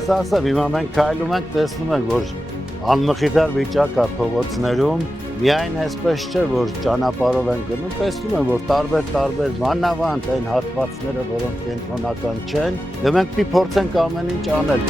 ես ասեմ, հիմա մենք քայլում ենք, տեսնում ենք, որ անմխիթար վիճակ է փողոցներում, միայն այսպես չէ, որ ճանապարհով են գնում, տեսնում են, որ տարբեր մանավանդ այն հատվածները, որոնք կենտրոնական չեն, դե մենք պիտի փորձենք ամեն ինչ անել։